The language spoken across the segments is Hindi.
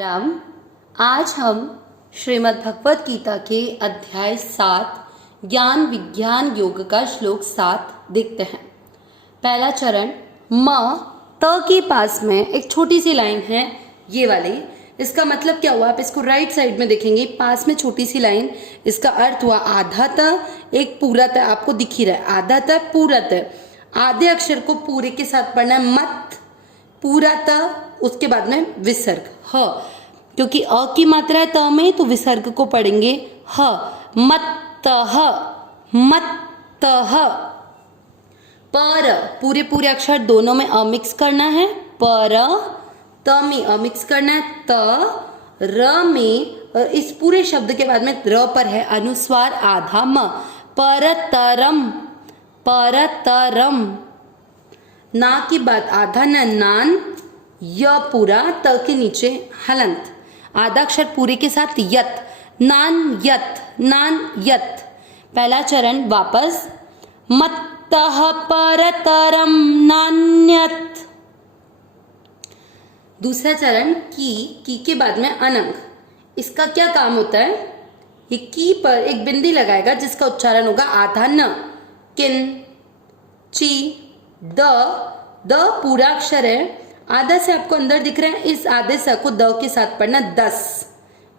राम। आज हम श्रीमद् भगवत गीता के अध्याय 7 ज्ञान विज्ञान योग का श्लोक 7 देखते हैं। पहला चरण म त के पास में एक छोटी सी लाइन है, ये वाली। इसका मतलब क्या हुआ, आप इसको राइट साइड में देखेंगे, पास में छोटी सी लाइन, इसका अर्थ हुआ आधा त, एक पूरा त। आपको दिख ही रहा है आधा त पूरा त। आधे अक्षर को पूरे के साथ पढ़ना है, मत पूरा त, उसके बाद में विसर्ग ह, क्योंकि अ की मात्रा है त में, तो विसर्ग को पढ़ेंगे ह। मत्तः, मत्तः। पर पूरे पूरे अक्षर दोनों में अ मिक्स करना है, पर त में अ मिक्स करना है, त र में, और इस पूरे शब्द के बाद में र पर है अनुस्वार आधा म, परतरम, परतरम। ना की बात आधा न, नान, य पूरा, त के नीचे हलंत, आधा अक्षर पूरे के साथ यत, नान यत, नान यत। पहला चरण वापस, मत्तः परतरम नान्यत। दूसरा चरण की के बाद में अनंग। इसका क्या काम होता है, ये की पर एक बिंदी लगाएगा जिसका उच्चारण होगा आधा न, किन, ची, द पूरा अक्षर है, आधा से आपको अंदर दिख रहा है, इस आधे से को द के साथ पढ़ना 10।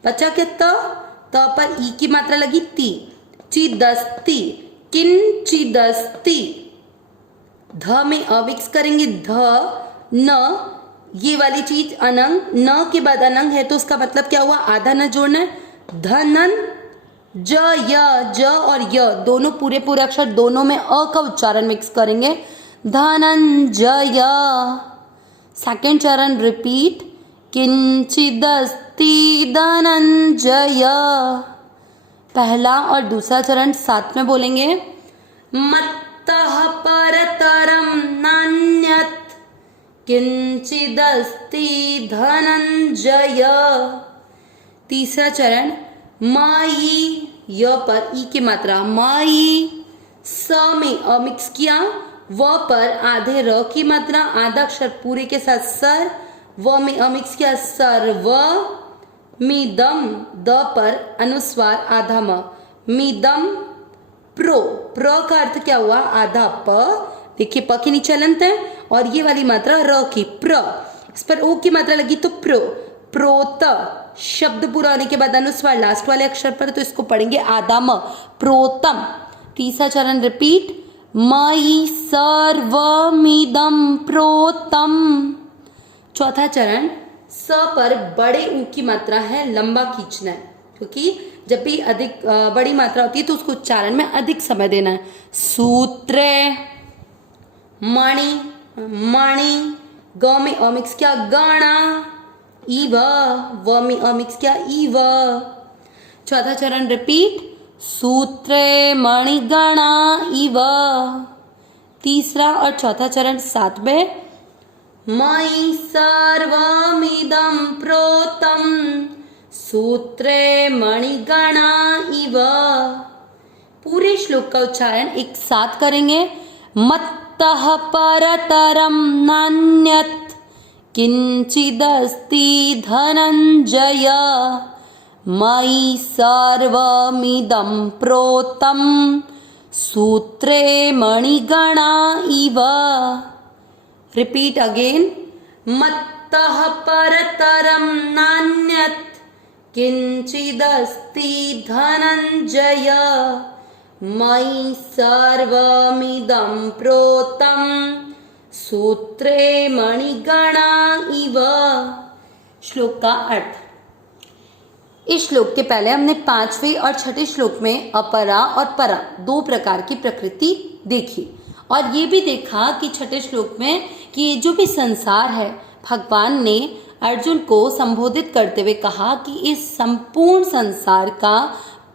बचा क्या, त पर ई की मात्रा लगी ती, ची दस्ती, किन ची दस्ती। ध में अ मिक्स करेंगे, ध न, ये वाली चीज अनंग, न के बाद अनंग है तो उसका मतलब क्या हुआ, आधा न जोड़ना है, धनन, ज य, ज और य दोनों पूरे पूरे अक्षर दोनों में अ का उच्चारण मिक्स करेंगे, धनंजय। सेकेंड चरण रिपीट, किंचिदस्ति धनंजय। पहला और दूसरा चरण साथ में बोलेंगे, मत्तः परतरम नान्यत, किंचिदस्ति धनंजय। तीसरा चरण माई, य पर ई की मात्रा माई, स में अ मिक्स किया, व पर आधे र की मात्रा, आधा अक्षर पूरे के साथ सर, व में अ मिक्स किया सर्व, मिदम, द पर अनुस्वार आधा म, मिदम प्रो, प्र का अर्थ क्या हुआ, आधा प, देखिए प की नीचे हलंत है, और ये वाली मात्रा र की, प्र, इस पर ओ की मात्रा लगी तो प्रो, प्रोत। शब्द पूरा होने के बाद अनुस्वार लास्ट वाले अक्षर पर, तो इसको पढ़ेंगे आधा म, प्रोतम। तीसरा चरण रिपीट, मयि सर्वमिदं प्रोतम। चौथा चरण स पर बड़े ऊ की मात्रा है, लंबा खींचना है, क्योंकि जब भी अधिक बड़ी मात्रा होती है तो उसको उच्चारण में अधिक समय देना है। सूत्रे, मणि, मणि, ग में अ मिक्स किया गणा, इव, व में अ मिक्स किया इव। चौथा चरण रिपीट, सूत्रे मणिगणा इव। तीसरा और चौथा चरण साथ में, मयि सर्वमिदं प्रोतम सूत्रे मणिगणा इव। पूरे श्लोक का उच्चारण एक साथ करेंगे, मत्तः परतरम नान्यत, किंचिदस्ति धनंजय, मयि सर्वमिदं प्रोतम सूत्रे मणिगणा इव। रिपीट अगेन, मत्तः परतरम नान्यत, किंचिदस्ति धनंजय, मयि सर्वमिदं प्रोतम सूत्रे मणिगणा इव। श्लोक का अर्थ। इस श्लोक के पहले हमने पांचवें और छठे श्लोक में अपरा और परा दो प्रकार की प्रकृति देखी, और ये भी देखा कि छठे श्लोक में कि ये जो भी संसार है, भगवान ने अर्जुन को संबोधित करते हुए कहा कि इस संपूर्ण संसार का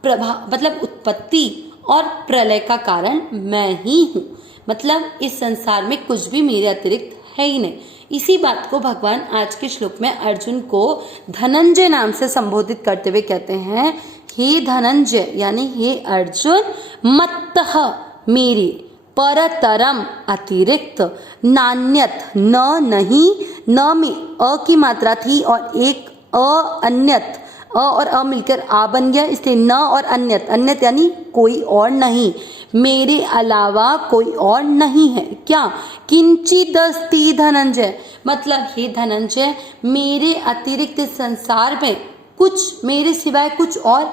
प्रभाव मतलब उत्पत्ति और प्रलय का कारण मैं ही हूँ, मतलब इस संसार में कुछ भी मेरे अतिरिक्त है ही नहीं। इसी बात को भगवान आज के श्लोक में अर्जुन को धनंजय नाम से संबोधित करते हुए कहते हैं, हे धनंजय यानी हे अर्जुन, मत्तः मेरी, परतरम अतिरिक्त, नान्यत न नहीं, न में अ की मात्रा थी और एक अन्यत, अ और अ मिलकर आ बन गया, इसलिए न और अन्यत, अन्यत यानी कोई और नहीं, मेरे अलावा कोई और नहीं है। क्या? किंचिदस्ति धनंजय, मतलब हे धनंजय मेरे अतिरिक्त इस संसार में कुछ, मेरे सिवाय कुछ और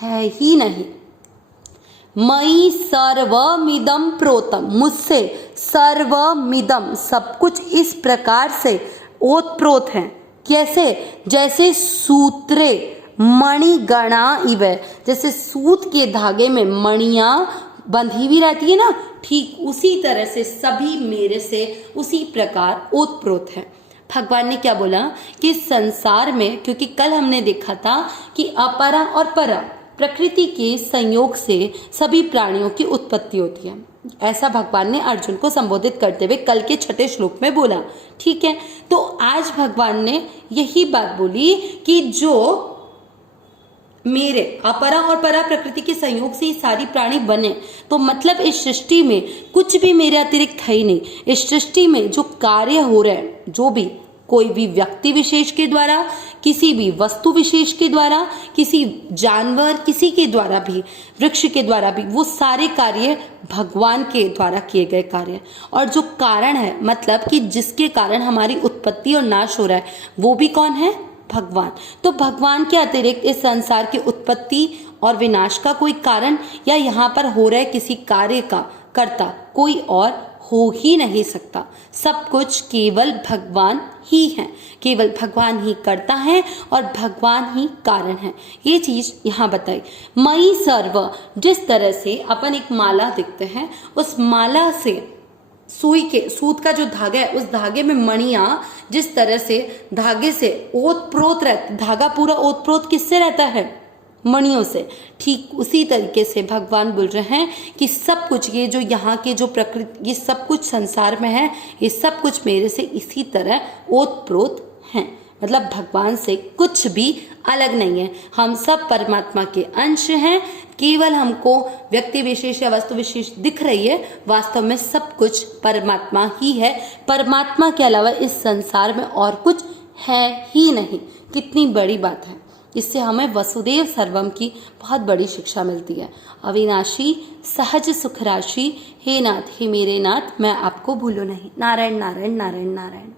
है ही नहीं। मयि सर्वमिदं प्रोतम, मुझसे सर्वमिदं, सब कुछ इस प्रकार से ओतप्रोत है। कैसे? जैसे सूत्रे मणिगणा इव, जैसे सूत के धागे में मणियां बंधी हुई रहती है ना, ठीक उसी तरह से सभी मेरे से उसी प्रकार ओतप्रोत है। भगवान ने क्या बोला कि संसार में, क्योंकि कल हमने देखा था कि अपरा और परा प्रकृति के संयोग से सभी प्राणियों की उत्पत्ति होती है, ऐसा भगवान ने अर्जुन को संबोधित करते हुए कल के 6ठे श्लोक में बोला। ठीक है, तो आज भगवान ने यही बात बोली कि जो मेरे अपरा और परा प्रकृति के संयोग से ये सारी प्राणी बने, तो मतलब इस सृष्टि में कुछ भी मेरे अतिरिक्त है ही नहीं। इस सृष्टि में जो कार्य हो रहे हैं, जो भी कोई भी व्यक्ति विशेष के द्वारा, किसी भी वस्तु विशेष के द्वारा, किसी जानवर, किसी के द्वारा भी, वृक्ष के द्वारा भी, वो सारे कार्य भगवान के द्वारा किए गए कार्य। और जो कारण है, मतलब कि जिसके कारण हमारी उत्पत्ति और नाश हो रहा है, वो भी कौन है? भगवान। तो भगवान के अतिरिक्त इस संसार की उत्पत्ति और विनाश का कोई कारण या यहाँ पर हो रहे किसी कार्य का कर्ता कोई और हो ही नहीं सकता। सब कुछ केवल भगवान ही है, केवल भगवान ही करता है और भगवान ही कारण है। ये चीज यहाँ बताई। मई सर्व, जिस तरह से अपन एक माला देखते हैं, उस माला से सुई के, सूत का जो धागा है, उस धागे में मणियां जिस तरह से धागे से ओतप्रोत रहता, धागा पूरा ओतप्रोत किससे रहता है? मणियों से। ठीक उसी तरीके से भगवान बोल रहे हैं कि सब कुछ ये जो यहाँ के जो प्रकृति, ये सब कुछ संसार में है, ये सब कुछ मेरे से इसी तरह ओतप्रोत हैं। मतलब भगवान से कुछ भी अलग नहीं है, हम सब परमात्मा के अंश हैं। केवल हमको व्यक्ति विशेष या वस्तु विशेष दिख रही है, वास्तव में सब कुछ परमात्मा ही है। परमात्मा के अलावा इस संसार में और कुछ है ही नहीं। कितनी बड़ी बात है। इससे हमें वसुदेव सर्वम की बहुत बड़ी शिक्षा मिलती है। अविनाशी सहज सुख राशि, हे नाथ, हे मेरे नाथ, मैं आपको भूलूं नहीं। नारायण नारायण नारायण नारायण।